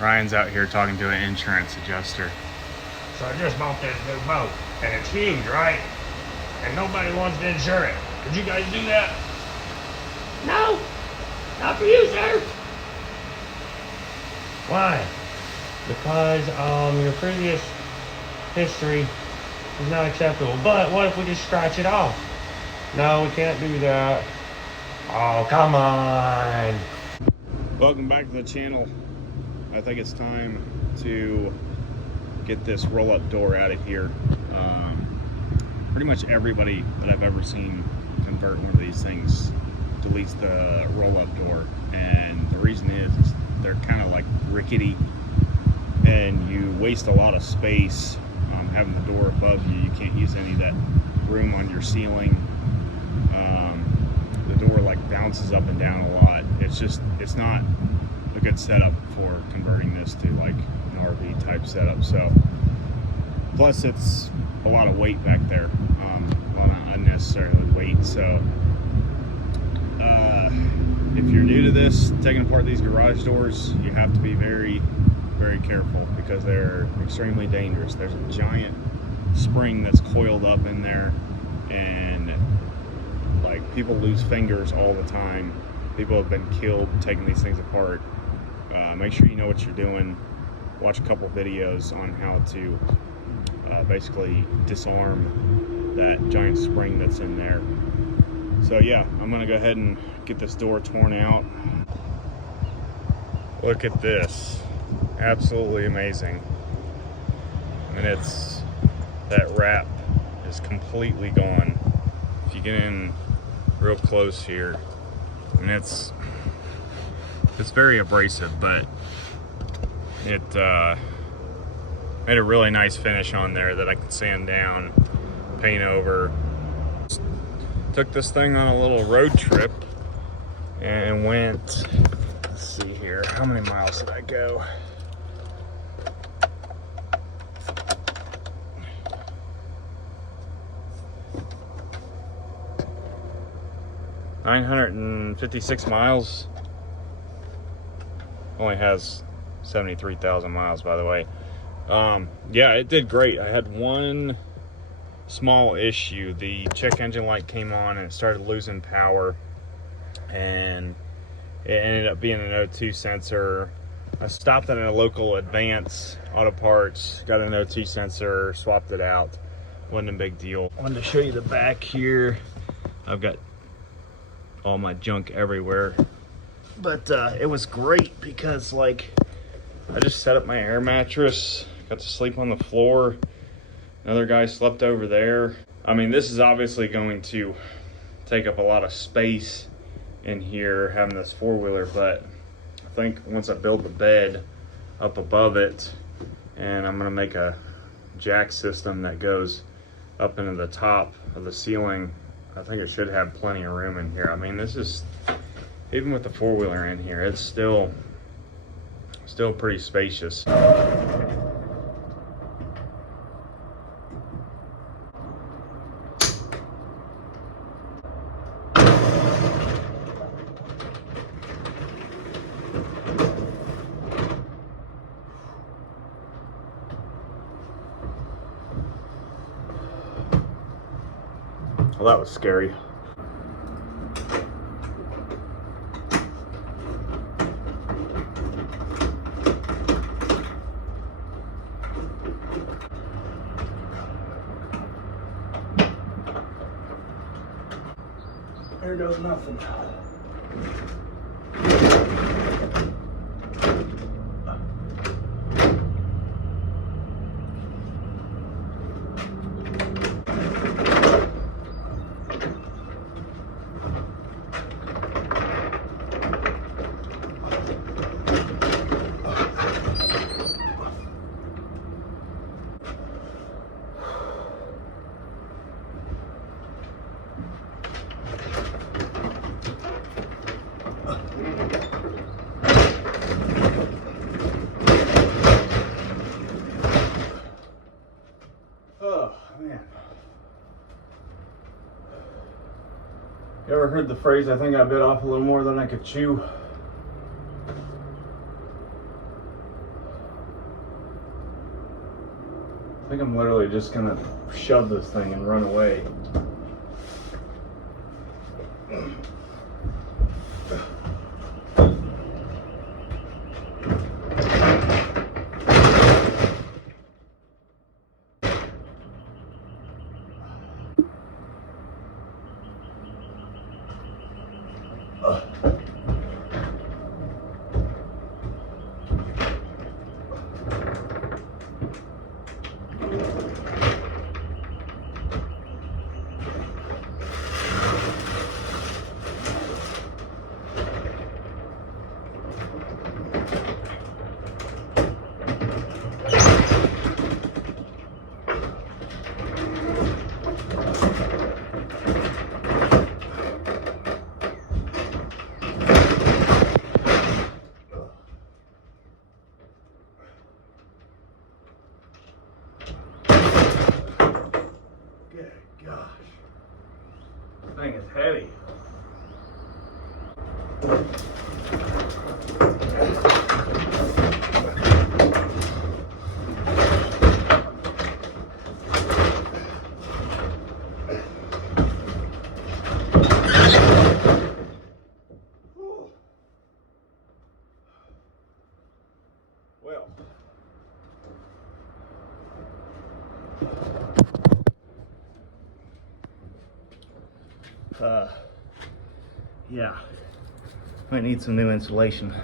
Ryan's out here talking to an insurance adjuster. So I just bought this new boat, and it's huge, right? And nobody wants to insure it. Could you guys do that? No, not for you, sir. Why? Because your previous history is not acceptable. But what if we just scratch it off? No, we can't do that. Oh, come on. Welcome back to the channel. I think it's time to get this roll-up door out of here. Pretty much everybody that I've ever seen convert one of these things deletes the roll-up door, and the reason is they're kind of like rickety and you waste a lot of space having the door above you. You can't use any of that room on your ceiling. The door like bounces up and down a lot. It's not a good setup for converting this to like an RV type setup. So plus it's a lot of weight back there, well, not unnecessarily weight. So if you're new to this, taking apart these garage doors, you have to be very careful because they're extremely dangerous. There's a giant spring that's coiled up in there, and like people lose fingers all the time. People have been killed taking these things apart. Make sure you know what you're doing. Watch a couple videos on how to basically disarm that giant spring that's in there. So yeah, I'm gonna go ahead and get this door torn out. Look at this, absolutely amazing. I mean, that wrap is completely gone. If you get in real close here, I mean, it's very abrasive, but it made a really nice finish on there that I can sand down, paint over. Took this thing on a little road trip and went, let's see here, how many miles did I go? $956 miles. Only has 73,000 miles, by the way. Yeah, it did great. I had one small issue. The check engine light came on and it started losing power, and it ended up being an O2 sensor. I stopped at a local Advance Auto Parts, got an O2 sensor, swapped it out. Wasn't a big deal. I wanted to show you the back here. I've got all my junk everywhere, but it was great because like I just set up my air mattress, got to sleep on the floor. Another guy slept over there. I mean, this is obviously going to take up a lot of space in here, having this four-wheeler, but I think once I build the bed up above it, and I'm gonna make a jack system that goes up into the top of the ceiling, I think it should have plenty of room in here. I mean, this is, even with the four-wheeler in here, it's still pretty spacious. Well, that was scary. There goes nothing. You ever heard the phrase, I think I bit off a little more than I could chew? think I'm literally just gonna shove this thing and run away. Gosh, this thing is heavy. Well. Yeah, might need some new insulation.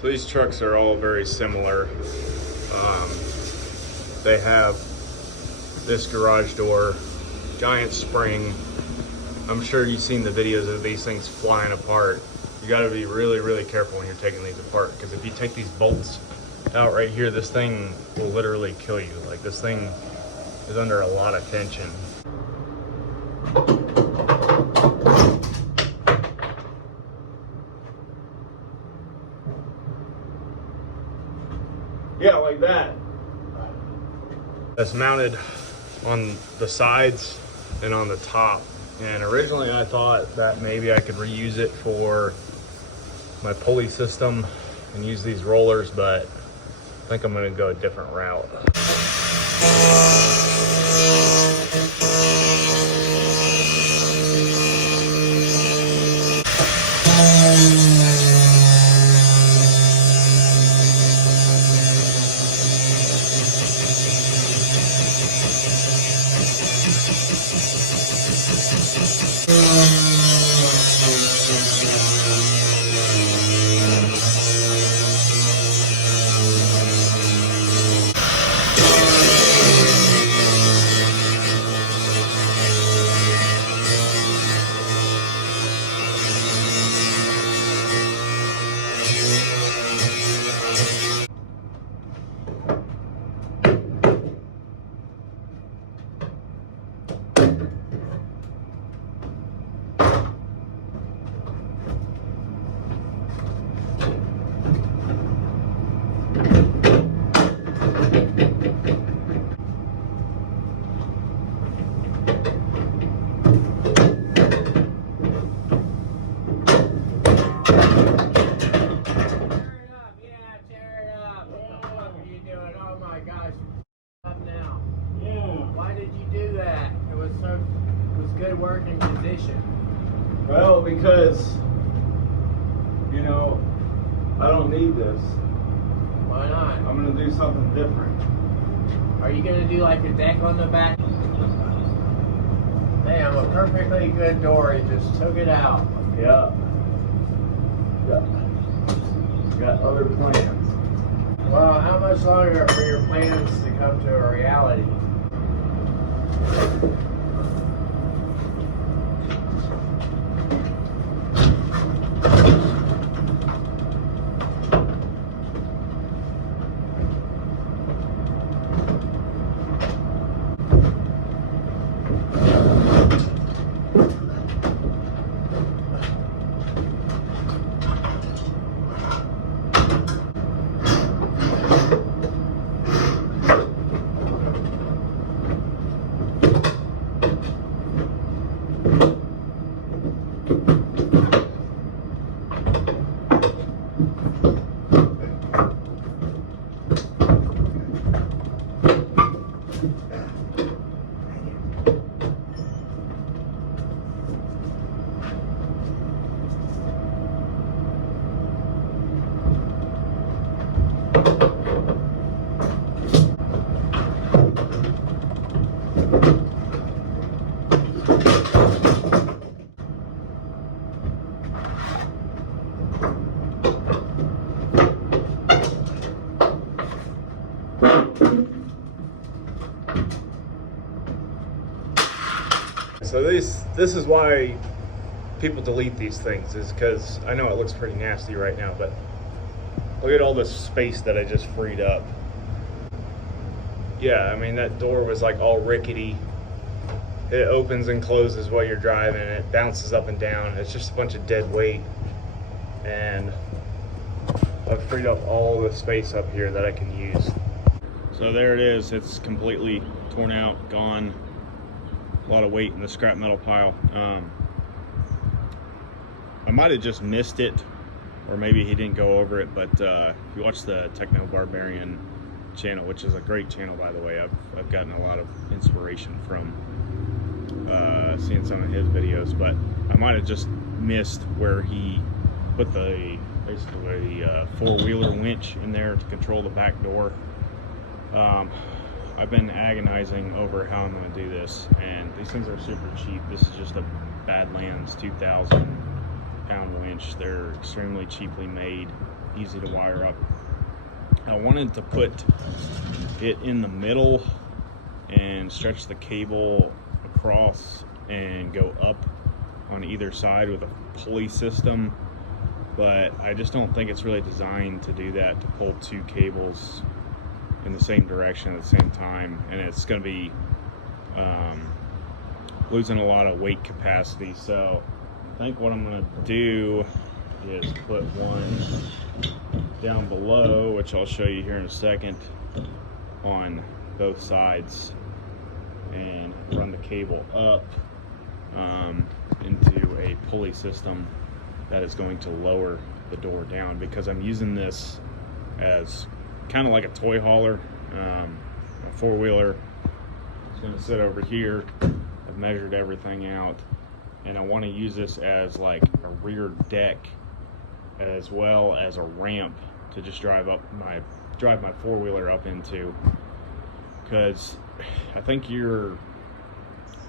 So these trucks are all very similar. They have this garage door, giant spring. I'm sure you've seen the videos of these things flying apart. You gotta be really, really careful when you're taking these apart, because if you take these bolts out right here, this thing will literally kill you. Like, this thing is under a lot of tension. Yeah, like that. That's mounted on the sides and on the top. And originally I thought that maybe I could reuse it for my pulley system and use these rollers, but I think I'm gonna go a different route. Good working condition. Well, because, you know, I don't need this. Why not? I'm gonna do something different. Are you gonna do like a deck on the back? Damn, a perfectly good door. He just took it out. Yeah. Got other plans. Well, how much longer for your plans to come to a reality? So this is why people delete these things, is because I know it looks pretty nasty right now, but look at all the space that I just freed up. Yeah, I mean, that door was like all rickety. It opens and closes while you're driving. It bounces up and down. It's just a bunch of dead weight. And I've freed up all the space up here that I can use. So there it is. It's completely torn out, gone. A lot of weight in the scrap metal pile. I might have just missed it, or maybe he didn't go over it, but if you watch the Techno Barbarian channel, which is a great channel, by the way, I've gotten a lot of inspiration from seeing some of his videos, but I might have just missed where he put basically the four-wheeler winch in there to control the back door. I've been agonizing over how I'm going to do this, and these things are super cheap. This is just a Badlands 2,000-pound winch. They're extremely cheaply made, easy to wire up. I wanted to put it in the middle and stretch the cable across and go up on either side with a pulley system, but I just don't think it's really designed to do that, to pull two cables in the same direction at the same time, and it's going to be losing a lot of weight capacity. So I think what I'm going to do is put one down below, which I'll show you here in a second, on both sides, and run the cable up into a pulley system that is going to lower the door down, because I'm using this as kind of like a toy hauler. A four-wheeler is going to sit over here. I've measured everything out, and I want to use this as like a rear deck as well as a ramp to just drive my four-wheeler up into, because I think you're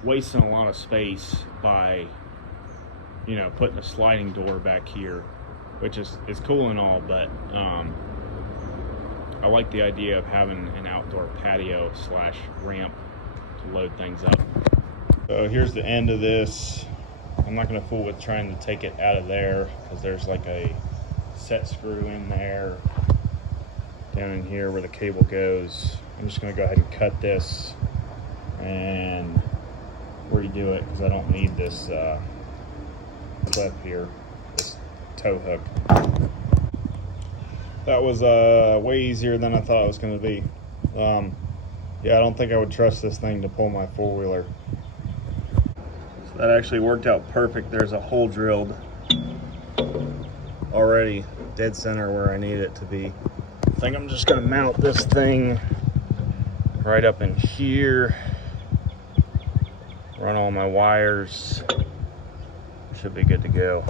wasting a lot of space by, you know, putting a sliding door back here, which is cool and all, but I like the idea of having an outdoor patio slash ramp to load things up. So here's the end of this. I'm not going to fool with trying to take it out of there, because there's like a set screw in there, down in here where the cable goes. I'm just going to go ahead and cut this and redo it, because I don't need this clip here, this tow hook. That was way easier than I thought it was going to be. Yeah, I don't think I would trust this thing to pull my four-wheeler. So that actually worked out perfect. There's a hole drilled already, dead center where I need it to be. I think I'm just going to mount this thing right up in here, run all my wires, should be good to go.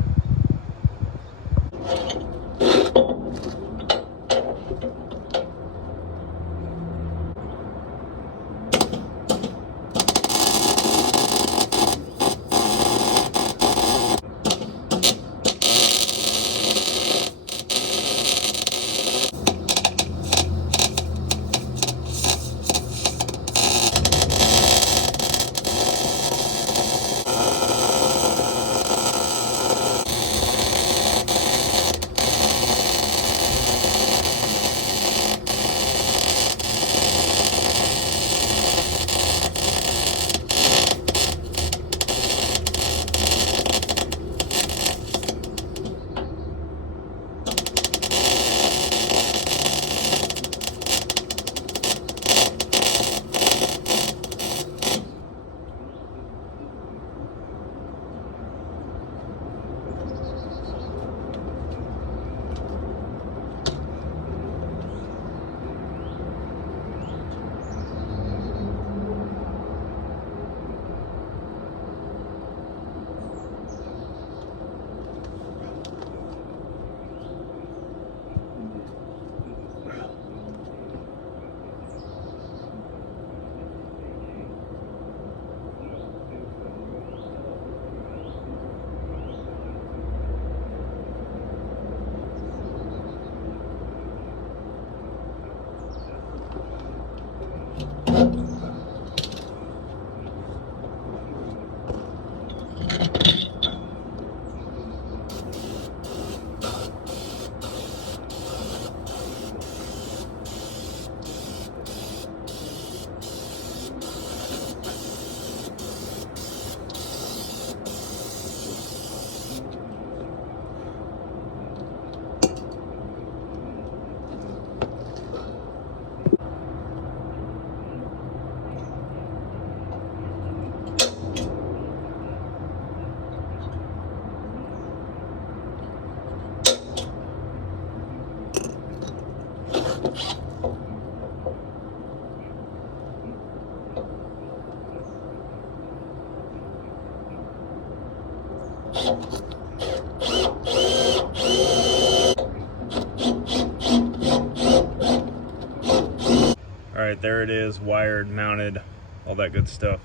All right, there it is, wired, mounted, all that good stuff.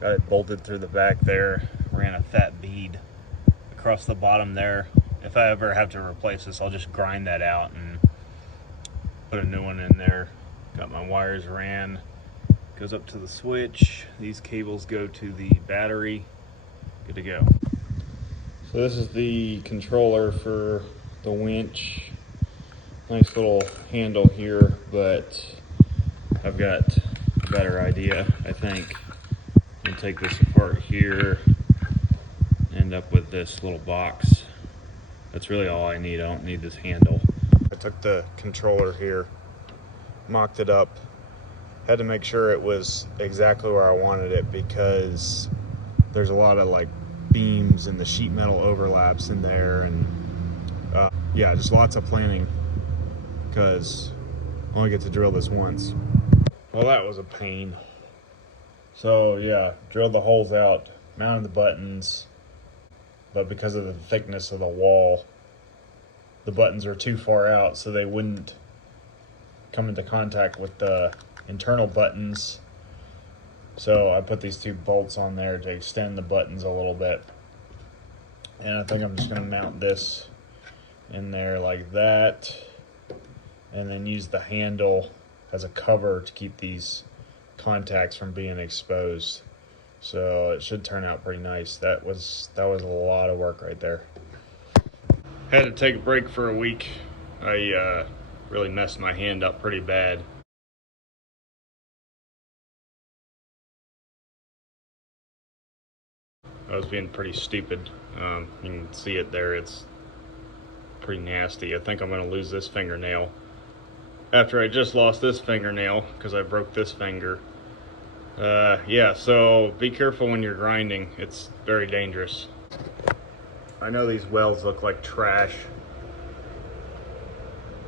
Got it bolted through the back there, ran a fat bead across the bottom there. If I ever have to replace this, I'll just grind that out and put a new one in there. Got my wires ran, goes up to the switch. These cables go to the battery, good to go. So this is the controller for the winch. Nice little handle here, but I've got a better idea, I think. I'm gonna take this apart here, end up with this little box. That's really all I need. I don't need this handle. I took the controller here, mocked it up, had to make sure it was exactly where I wanted it because there's a lot of like beams and the sheet metal overlaps in there, and yeah, just lots of planning because I only get to drill this once. Well, that was a pain. So yeah, drilled the holes out, mounted the buttons, but because of the thickness of the wall, the buttons are too far out, so they wouldn't come into contact with the internal buttons. So I put these 2 bolts on there to extend the buttons a little bit. And I think I'm just gonna mount this in there like that, and then use the handle as a cover to keep these contacts from being exposed. So it should turn out pretty nice. That was a lot of work right there. Had to take a break for a week. I really messed my hand up pretty bad. I was being pretty stupid. You can see it there, it's pretty nasty. I think I'm gonna lose this fingernail after I just lost this fingernail because I broke this finger. Yeah, so be careful when you're grinding. It's very dangerous. I know these welds look like trash.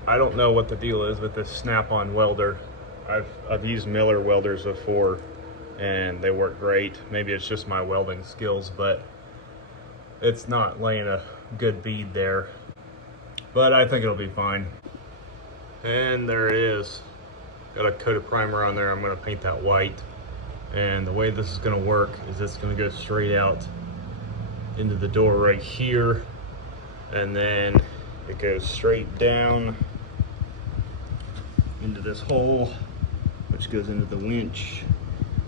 I don't know what the deal is with this snap-on welder. I've used Miller welders before and they work great. Maybe it's just my welding skills, but it's not laying a good bead there. But I think it'll be fine. And there it is. Got a coat of primer on there. I'm gonna paint that white. And the way this is gonna work is it's gonna go straight out into the door right here. And then it goes straight down into this hole, which goes into the winch.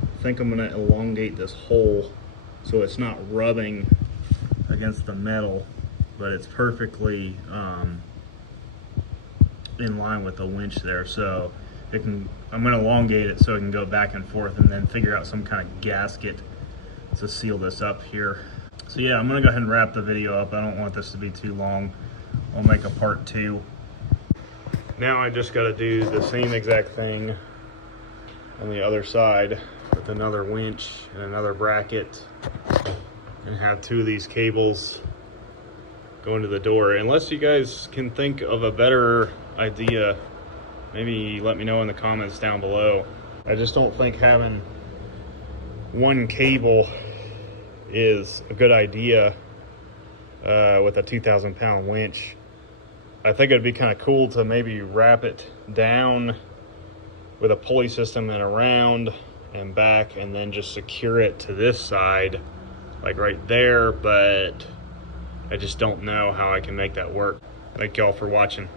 I think I'm gonna elongate this hole so it's not rubbing against the metal, but it's perfectly in line with the winch there. So it can, I'm gonna elongate it so it can go back and forth, and then figure out some kind of gasket to seal this up here. So yeah, I'm gonna go ahead and wrap the video up. I don't want this to be too long. I'll make a part 2. Now I just gotta do the same exact thing on the other side with another winch and another bracket, and have 2 of these cables go into the door. Unless you guys can think of a better idea, maybe let me know in the comments down below. I just don't think having 1 cable is a good idea with a 2,000-pound winch. I think it'd be kind of cool to maybe wrap it down with a pulley system and around and back, and then just secure it to this side, like right there, but I just don't know how I can make that work. Thank y'all for watching.